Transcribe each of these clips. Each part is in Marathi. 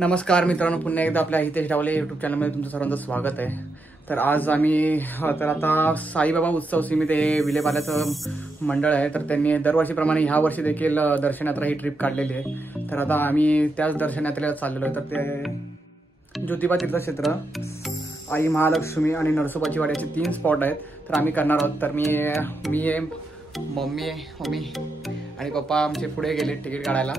नमस्कार मित्रांनो, पुन्हा एकदा आपल्या हितेश डावले यूट्यूब चॅनलमध्ये तुमचं सर्वांचं स्वागत आहे। तर आज आम्ही आता साईबाबा उत्सव समिती हे विलेपार्ल्याचं मंडळ आहे, तर त्यांनी दरवर्षीप्रमाणे ह्या वर्षी देखील दर्शनयात्रा ही ट्रिप काढलेली आहे। तर आता आम्ही त्याच दर्शनयात्रेला चाललेलो आहे। तर ते ज्योतिबा तीर्थक्षेत्र, आई महालक्ष्मी आणि नरसोबाची वाडी असे 3 स्पॉट आहेत। तर आम्ही करणार आहोत। तर मी मम्मी आणि पप्पा आमचे पुढे गेले तिकीट काढायला।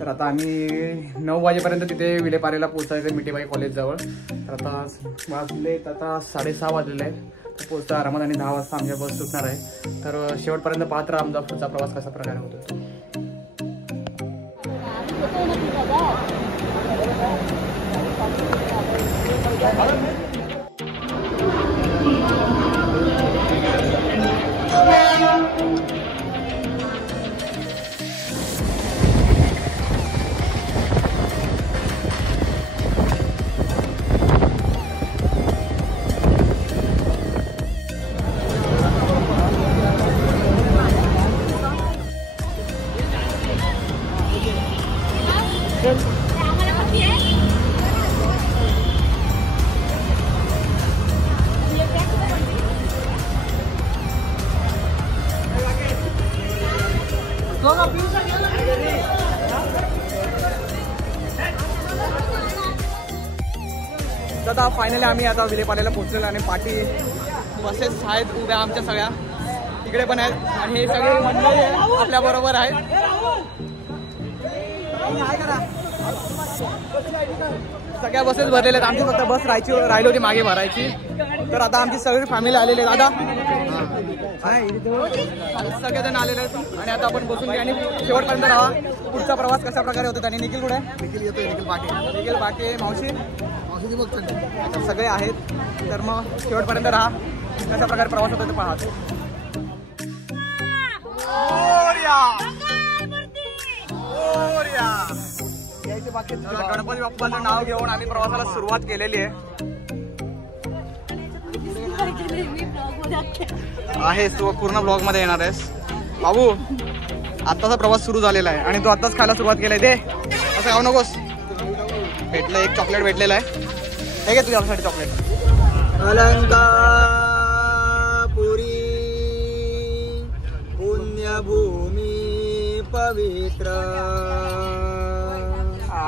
तर आता आम्ही 9 वाजेपर्यंत तिथे विलेपार्ल्याला पोहोचायचं मिठीबाई कॉलेजजवळ। तर आता वाजलेत आता 6:30 वाजलेले आहेत। तर पोहोचता आरामात आणि 10 वाजता आमच्या बस सुटणार आहे। तर शेवटपर्यंत पाहत राहा आमचा पुढचा प्रवास कसा प्रकारे होतो। आता फायनली आम्ही आता विलेपार्ल्याला पोहोचलेलो आणि पाठी बसेस आहेत उभ्या आमच्या सगळ्या, इकडे पण आहेत आणि हे सगळे मंडळी आपल्या बरोबर आहेत। सगळ्या बसेस भरलेल्या आहेत, आमची फक्त बस राहिली होती मागे भरायची। तर आता आमची सगळी फॅमिली आलेली आहे। दादा सगळेजण आलेले आहेत आणि आता आपण बसून घ्या आणि शेवटपर्यंत राहा। पुढचा प्रवास कशा प्रकारे होतो आणि निखिल कुठे आहे? निखिल येतोय, निखिल बाकी मावशी सगळे आहेत। तर मग शेवटपर्यंत राहा, कशा प्रकारे प्रवास होतो ते पहा। गणपती बाप्पाचं नाव घेऊन आम्ही प्रवासाला सुरुवात केलेली आहे। तू पूर्ण ब्लॉग मध्ये येणार आहेस बाबू। आत्ताचा प्रवास सुरू झालेला आहे आणि तू आत्ताच खायला सुरुवात केलाय। दे असं खाऊ नकोस। भेटलं एक चॉकलेट भेटलेलं आहे, हे घे तुझ्यासाठी चॉकलेट। अलंकापुरी पुण्यभूमी पवित्र,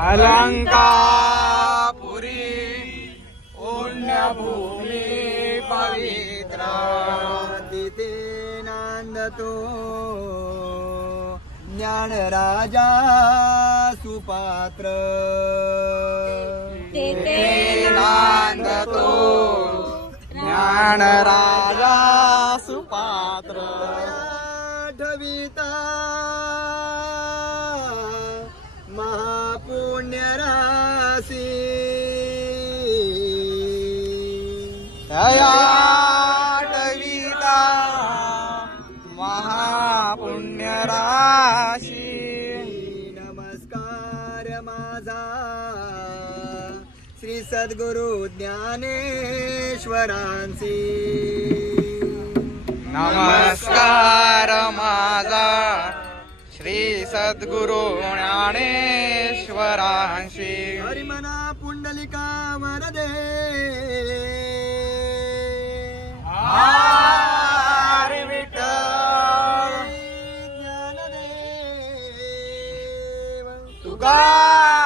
अलंकापुरी पुण्यभूमी पवित्र, तिथे नांदतो ज्ञानराजा सुपात्र, तिथे नांदतो ज्ञानराजा सुपात्र, ठविता महापुण्य राशी, तया ठविता महापुण्य राशी। नमस्कार माझा श्री सद्गुरु ज्ञानेश्वरांसी, नमस्कार माझा श्री सद्गुरु ज्ञानेश्वरांशी। हरिमना पुंडलिका वरदे, हरी विठ्ठल ज्ञानदेव तुकाराम,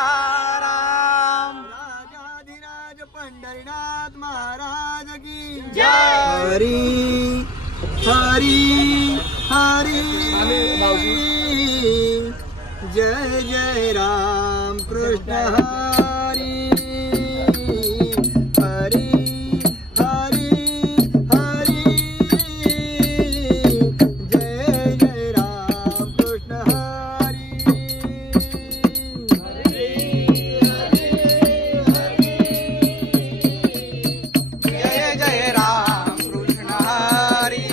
राजाधिराज पंढरीनाथ महाराज की जय। हरी हरी हरी जय जय राम कृष्ण हरी हरी हरी हरी जय जय राम कृष्ण हरी जय जय राम कृष्ण हरी।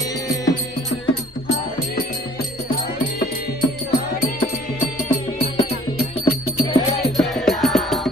जय जय राम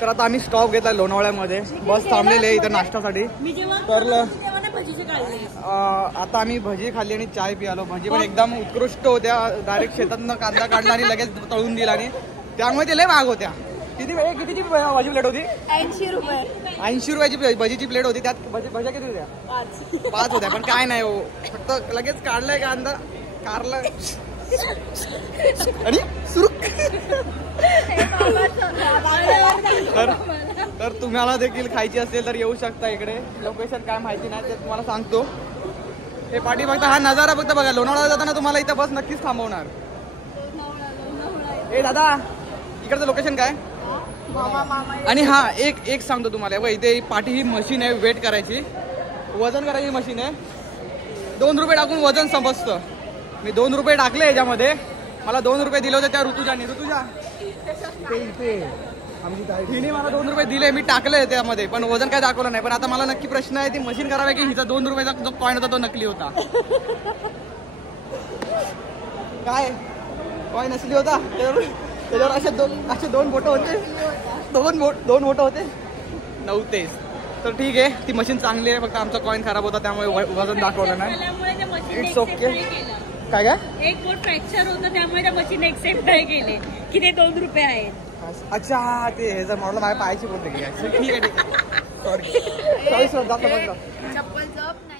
तर आता आम्ही स्टॉप घेतला लोणावळ्यामध्ये, बस थांबलेली आहे इथं नाश्त्यासाठी. तर आता आम्ही भजी खाल्ली आणि चाय पियालो. भजी पण एकदम उत्कृष्ट होत्या, डायरेक्ट शेतातनं कांदा काढला आणि लगेच तळून दिला, आणि त्यामुळे ते लय महाग होत्या. कितीची भाजी प्लेट होती? 80 रुपये. 80 रुपयाची भजीची प्लेट होती. त्यात भज्या किती होत्या? 5 होत्या. पण काय नाही हो, फक्त लगेच काढलाय कांदा कारला आणि सुरू. तर तुम्हाला देखील खायची असेल तर येऊ शकता इकडे. लोकेशन काय माहिती नाही ते तुम्हाला सांगतो. हे पाठी बघता हा नजारा फक्त बघा. लोणावळा जाताना तुम्हाला इथं बस नक्कीच थांबवणार. ए दादा इकडचं लोकेशन काय? आणि हा एक सांगतो तुम्हाला बघा, इथे पाठी ही मशीन आहे वेट करायची, वजन करायची मशीन आहे. 2 रुपये टाकून वजन समजतं. मी 2 रुपये टाकले याच्यामध्ये. मला 2 रुपये दिले होते त्या ऋतुजाने. हिने मला 2 रुपये दिले, मी टाकले त्यामध्ये, पण वजन काय दाखवलं नाही. पण आता मला नक्की प्रश्न आहे, ती मशीन करावी की हिचा 2 रुपयाचा जो कॉइन होता तो नकली होता? काय कॉइन असली होता? त्याच्यावर असे 2 बोटं होते. 2 बोटं होते नव्हतेच. तर ठीक आहे, ती मशीन चांगली आहे, फक्त आमचा कॉइन खराब होता त्यामुळे वजन दाखवलं नाही. It's okay. काय एक बोट फ्रॅक्चर होतं त्यामुळे त्या मशीन एक्सेप्ट नाही केले की ते 2 रुपये आहेत. अच्छा ते जर म्हटलं माझ्या पायाची बोलते की ठीक आहे सॉरी चप्पल जप नाही.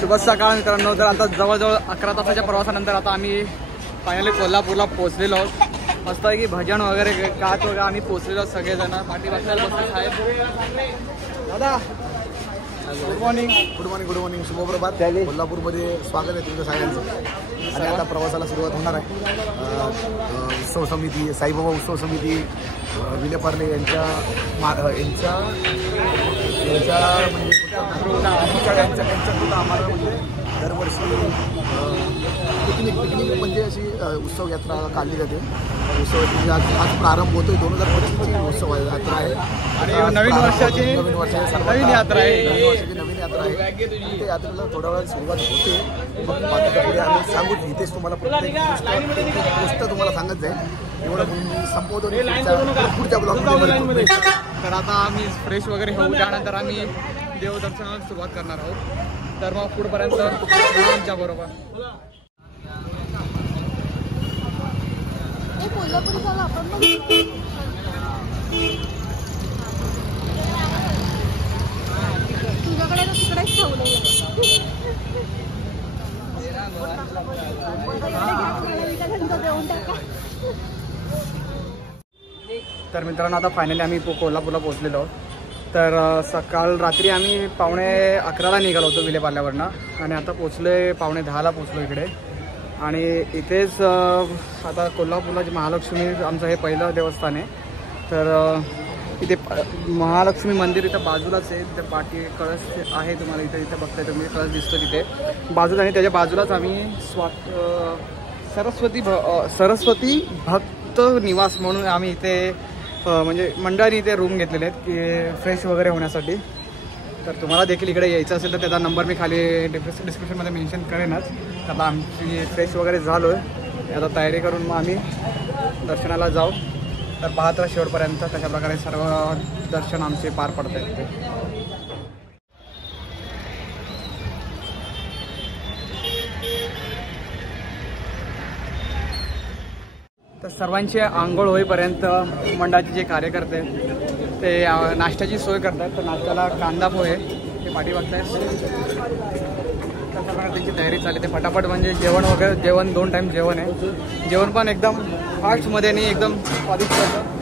शुभ सकाळ मित्रांनो. तर आता जवळजवळ 11 तासाच्या प्रवासानंतर आता आम्ही फायनली कोल्हापूरला पोहोचलेलो आहोत. मस्त आहे की भजन वगैरे गात वगैरे आम्ही पोहोचलेलो सगळेजण. पाठी बसलेले बसत आहेत. दादा गुड मॉर्निंग. Good morning. शुभप्रभात. कोल्हापूरमध्ये स्वागत आहे तुमच्या सगळ्यांचं. आणि आता प्रवासाला सुरुवात होणार आहे. उत्सव समिती, साईबाबा उत्सव समिती विलेपार्ले यांच्या आम्हाला म्हणजे दरवर्षी पिकनिक म्हणजे अशी उत्सव यात्रा काढली जाते. उत्सव आज प्रारंभ होतोय. 2025ची उत्सव यात्रा आहे आणि नवीन वर्षाची नवीन यात्रा आहे. नवीन यात्रा आहे. त्या यात्रेला थोड्या वेळात सुरुवात होते. मग पुढे आम्ही सांगू इथेच तुम्हाला प्रत्येक गोष्ट तुम्हाला सांगत जाईल. एवढं मी संपवतो पुढच्या ब्लॉगमध्ये. तर आता आम्ही फ्रेश वगैरे होऊ, त्यानंतर आम्ही देवदर्शनाला सुरुवात करणार आहोत. तर मग पुढपर्यंत आमच्या बरोबर. तुझ्याकडे तिकडेच ठेवलं. तर मित्रांनो आता फायनली आम्ही कोल्हापूरला पोहोचलेलो आहोत. तर रात्री आम्ही 11:15ला निघालो होतो विलेपार्ल्यावरनं आणि आता पोचलोय 9:15ला पोचलो इकडे. आणि इथेच आता कोल्हापूरला जे महालक्ष्मी आमचं हे पहिलं देवस्थान आहे. तर इथे महालक्ष्मी मंदिर इथं बाजूलाच आहे. तिथे पाठी कळस आहे तुम्हाला इथे बघताय तुम्ही, कळस दिसतो तिथे बाजूला. आणि त्याच्या बाजूलाच आम्ही सरस्वती भक्त निवास म्हणून आम्ही इथे म्हणजे मंडळाने इथे रूम घेतलेले आहेत की फ्रेश वगैरे होण्यासाठी. तर तुम्हाला देखील इकडे यायचं असेल तर त्याचा नंबर मी खाली डिस्क्रिप्शनमध्ये मेन्शन करेनच. आता आमची फ्रेश वगैरे झालो आहे. आता तयारी करून मग आम्ही दर्शनाला जाऊ. तर पाहत राहा शेवटपर्यंत. तशा प्रकारे सर्व दर्शन आमचे पार पडत आहेत ते. तर सर्वांची आंघोळ होईपर्यंत मंडळाचे जे कार्यकर्ते ते नाश्त्याची सोय करतात. तर नाश्त्याला कांदा पोहे हे पाठी बघताय. त्याप्रमाणे त्यांची तयारी चालली. ते फटाफट म्हणजे जेवण 2 टाईम जेवण आहे. जेवण पण एकदम फास्टमध्ये आणि एकदम स्वादिष्ट होतं.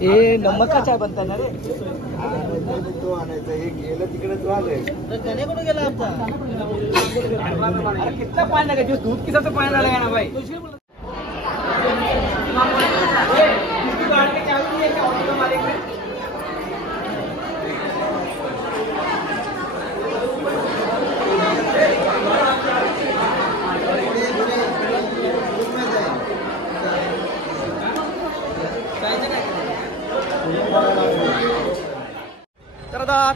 हे नमक का चाय बनता ना रे. तो आणायचा हे गेलं तिकडे तो आलंय. त्याने कुठे गेला आता? कितना पानी लगा? जो दूध किसा से पानी लगा ना भाई.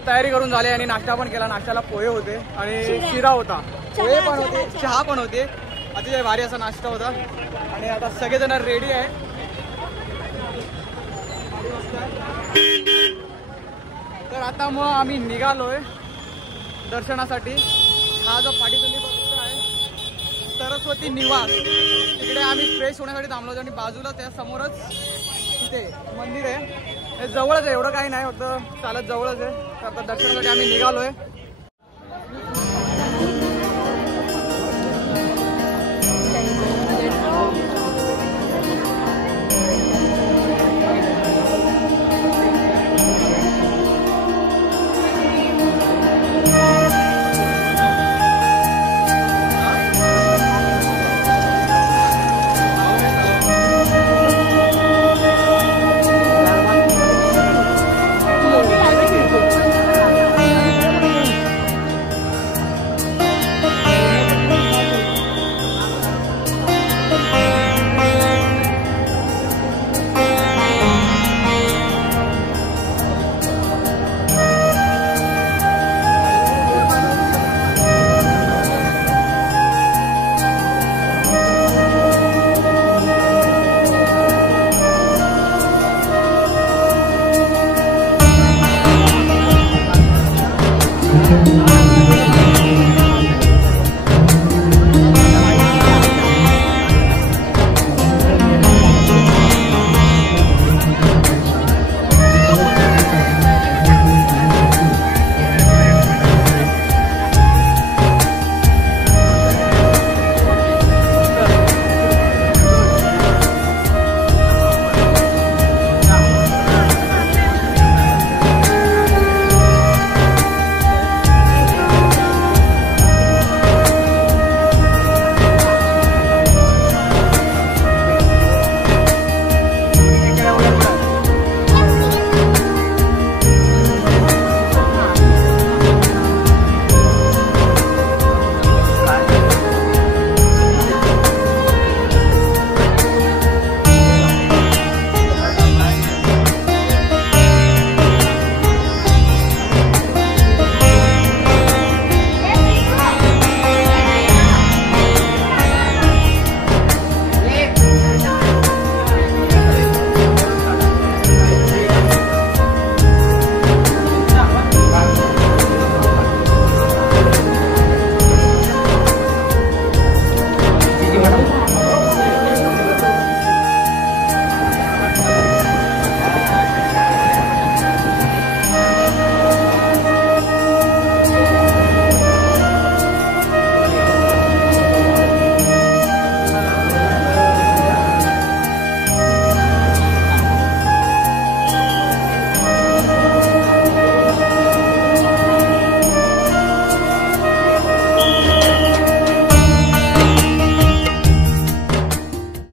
तयारी करून झाली आणि नाश्ता पण केला. नाश्त्याला पोहे होते आणि शिरा होता, पोहे पण होते, चहा पण होते. अतिशय भारी असा नाश्ता होता आणि आता सगळेजण रेडी आहे. तर आता मग आम्ही निघालोय दर्शनासाठी. हा जो पाठी तुम्ही बघता आहे सरस्वती निवास, तिकडे आम्ही फ्रेश होण्यासाठी थांबलो आणि बाजूला त्या समोरच तिथे मंदिर आहे. हे जवळच आहे, एवढं काही नाही, फक्त चालत जवळच आहे. तर आता दर्शनासाठी आम्ही निघालोय.